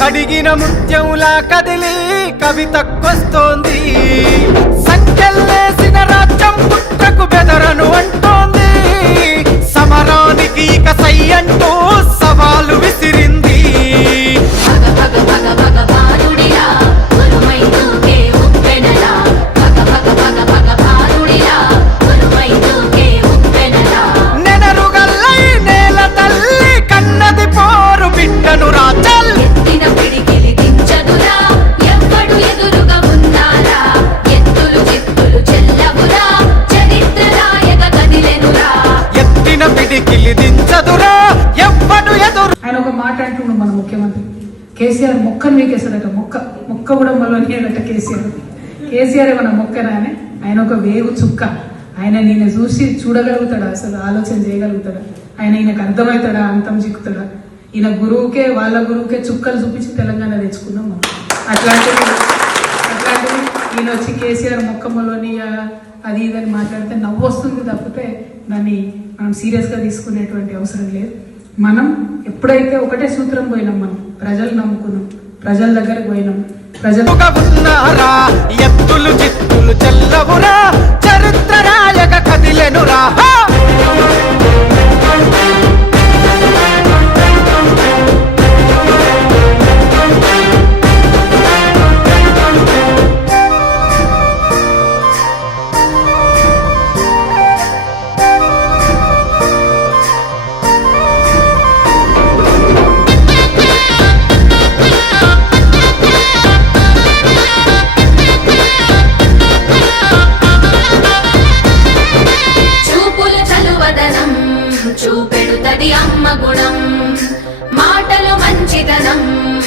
కడిగిన ముత్యంలా కదిలి కవితకొస్తోంది. సంఖ్యలేసిన రాజ్యం పుట్టకు బెదరను అంటోంది. సమరానికి ఇక సై అంటూ సవాలు విసిరింది. నెనరుగల్లై నేల తల్లి కన్నది పోరు బిడ్డను రాచల్. ఎత్తిన పిడికిలి దించదురా ఎవ్వడు ఎదురుగా ఉన్నారా. ఎత్తులు చిత్తులు చెల్లవురా చరిత్ర రాయక కదిలెనురా. ఎత్తిన పిడికిలి దించదురా ఎవ్వడు ఎదురు. ఆయన ఒక మాట అంటుండు మన ముఖ్యమంత్రి కేసీఆర్ మొక్కను వీకేస్తాడట. మొక్క కూడా మొలనియాడట కేసీఆర్ మన మొక్కనా అని. ఆయన ఒక వేగు చుక్క. ఆయన ఈయన చూసి చూడగలుగుతాడా, అసలు ఆలోచన చేయగలుగుతాడా, ఆయన ఈయనకు అర్థమవుతాడా, అంతం చిక్కుతాడా? ఈయన గురువుకే వాళ్ళ గురువుకే చుక్కలు చూపించి తెలంగాణ తెచ్చుకున్నాం మనం. అట్లాంటివి ఈయన వచ్చి కేసీఆర్ మొక్కమ్మలోని అది ఇదని మాట్లాడితే నవ్వు వస్తుంది తప్పితే దాన్ని మనం సీరియస్గా తీసుకునేటువంటి అవసరం లేదు. మనం ఎప్పుడైతే ఒకటే సూత్రం పోయినాం, మనం ప్రజలు నమ్ముకున్నాం, ప్రజల దగ్గరకు పోయినాం. ఉన్నారా ఎత్తులు చిత్తులు చెల్లవురా చరిత్ర రాయక కదిలెనురా.